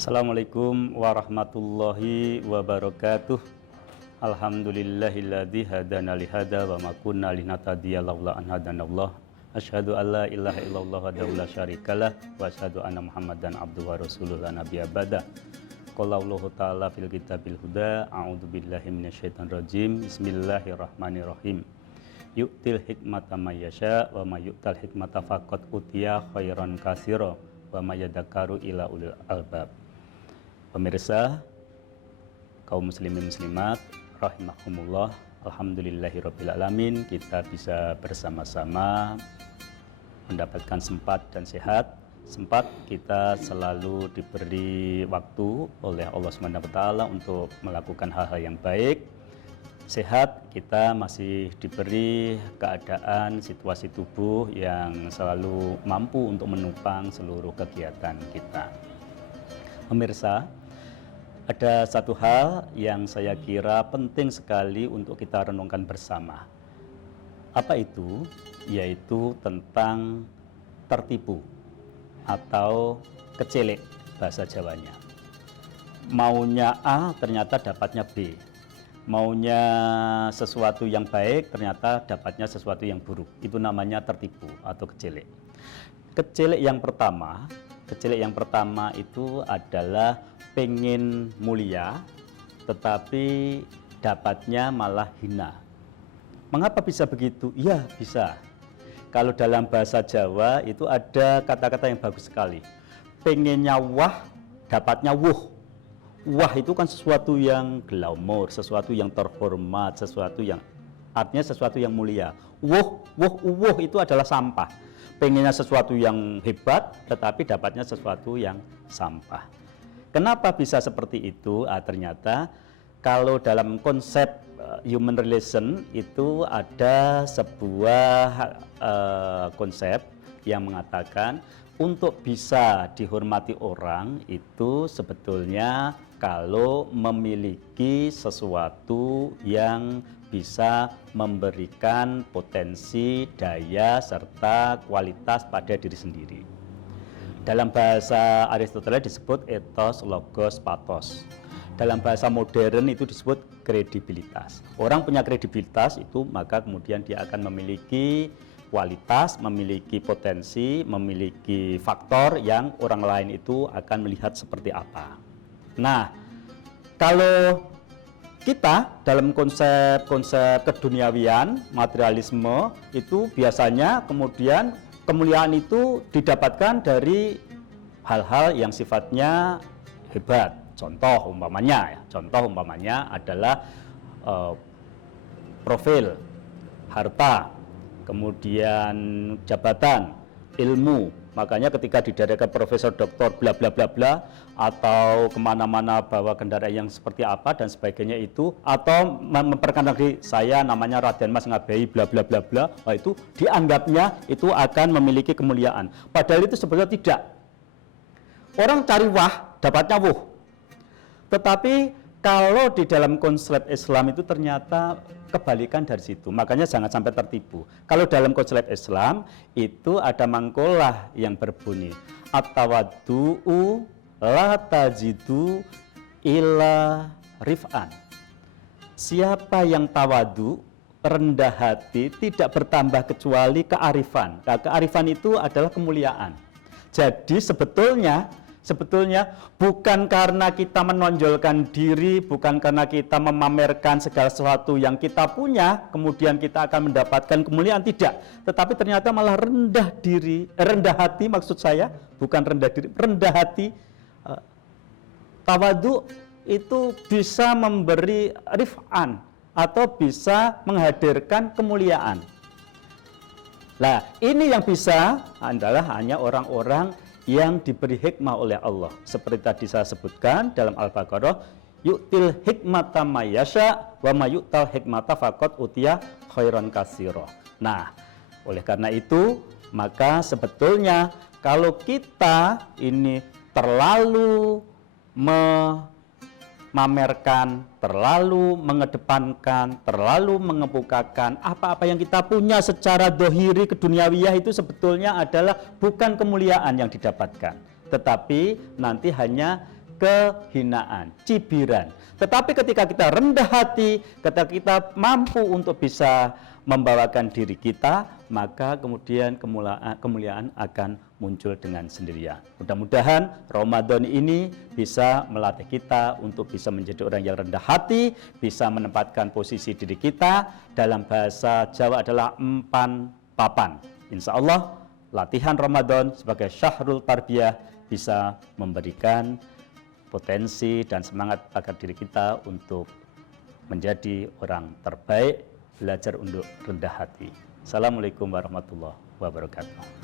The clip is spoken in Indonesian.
Assalamualaikum warahmatullahi wabarakatuh. Alhamdulillahilladzi hadana lihada wa ma kunna linahtadiya laula an hadanallah. Asyhadu an la ilaha illallah wahdahu la syarikalah wa asyhadu anna Muhammadan abduhu wa rasuluhu la nabiyya ba'da. Qala Allahu ta'ala fil kitabil huda, a'udzu billahi minasyaitonir rajim. Bismillahirrahmanirrahim. Yu'til hikmata may yasha wa may yu'tal hikmata faqad utiya khairan katsira wa may yadhakkaru ila ulil albab. Pemirsa, kaum muslimin muslimat rahimahumullah, alhamdulillahirabbil alamin, kita bisa bersama-sama mendapatkan sempat dan sehat. Sempat kita selalu diberi waktu oleh Allah SWT untuk melakukan hal-hal yang baik. Sehat, kita masih diberi keadaan situasi tubuh yang selalu mampu untuk menopang seluruh kegiatan kita. Pemirsa, ada satu hal yang saya kira penting sekali untuk kita renungkan bersama. Apa itu? Yaitu tentang tertipu atau kecelek bahasa Jawanya. Maunya A ternyata dapatnya B. Maunya sesuatu yang baik ternyata dapatnya sesuatu yang buruk. Itu namanya tertipu atau kecelek. Kecelek yang pertama itu adalah pengen mulia tetapi dapatnya malah hina. Mengapa bisa begitu? Ya, bisa. Kalau dalam bahasa Jawa itu ada kata-kata yang bagus sekali. Pengennya wah, dapatnya wuh. Wah itu kan sesuatu yang glamour, sesuatu yang terhormat, sesuatu yang artinya sesuatu yang mulia. Wuh itu adalah sampah. Pengennya sesuatu yang hebat, tetapi dapatnya sesuatu yang sampah. Kenapa bisa seperti itu? Ternyata kalau dalam konsep human relation itu ada sebuah konsep yang mengatakan untuk bisa dihormati orang itu sebetulnya kalau memiliki sesuatu yang bisa memberikan potensi, daya, serta kualitas pada diri sendiri. Dalam bahasa Aristoteles disebut ethos, logos, pathos. Dalam bahasa modern itu disebut kredibilitas. Orang punya kredibilitas itu maka kemudian dia akan memiliki kualitas, memiliki potensi, memiliki faktor yang orang lain itu akan melihat seperti apa. Nah, kalau kita dalam konsep keduniawian, materialisme itu biasanya kemudian kemuliaan itu didapatkan dari hal-hal yang sifatnya hebat. Contoh umpamanya adalah profil, harta, kemudian jabatan, ilmu. Makanya ketika didadakan profesor doktor bla bla bla bla atau kemana-mana bawa kendaraan yang seperti apa dan sebagainya itu, atau memperkenalkan diri saya namanya Raden Mas Ngabei bla bla bla bla, itu dianggapnya itu akan memiliki kemuliaan. Padahal itu sebetulnya tidak. Orang cari wah dapatnya wuh. Tetapi kalau di dalam konsep Islam itu ternyata kebalikan dari situ. Makanya jangan sampai tertipu. Kalau dalam konsep Islam itu ada mangkolah yang berbunyi at-tawaddu'u la tajidu illa rif'an. Siapa yang tawadu, rendah hati, tidak bertambah kecuali kearifan. Nah, kearifan itu adalah kemuliaan. Jadi sebetulnya bukan karena kita menonjolkan diri, bukan karena kita memamerkan segala sesuatu yang kita punya, kemudian kita akan mendapatkan kemuliaan, tidak. Tetapi ternyata malah rendah hati maksud saya, bukan rendah diri, rendah hati. Tawadu itu bisa memberi rif'an atau bisa menghadirkan kemuliaan. Nah, ini yang bisa adalah hanya orang-orang yang diberi hikmah oleh Allah. Seperti tadi saya sebutkan dalam Al-Baqarah, yu'til hikmata may yasha wa may yu'tal hikmata faqad utiya khairan katsira. Nah, oleh karena itu, maka sebetulnya kalau kita ini terlalu memamerkan, terlalu mengedepankan, terlalu mengemukakan apa-apa yang kita punya secara dohiri keduniawiyah, itu sebetulnya adalah bukan kemuliaan yang didapatkan, tetapi nanti hanya kehinaan, cibiran. Tetapi ketika kita rendah hati, ketika kita mampu untuk bisa membawakan diri kita, maka kemudian kemuliaan akan muncul dengan sendirinya. Mudah-mudahan Ramadan ini bisa melatih kita untuk bisa menjadi orang yang rendah hati, bisa menempatkan posisi diri kita, dalam bahasa Jawa adalah empan papan. Insya Allah latihan Ramadan sebagai syahrul tarbiyah bisa memberikan potensi dan semangat agar diri kita untuk menjadi orang terbaik, belajar untuk rendah hati. Assalamualaikum warahmatullahi wabarakatuh.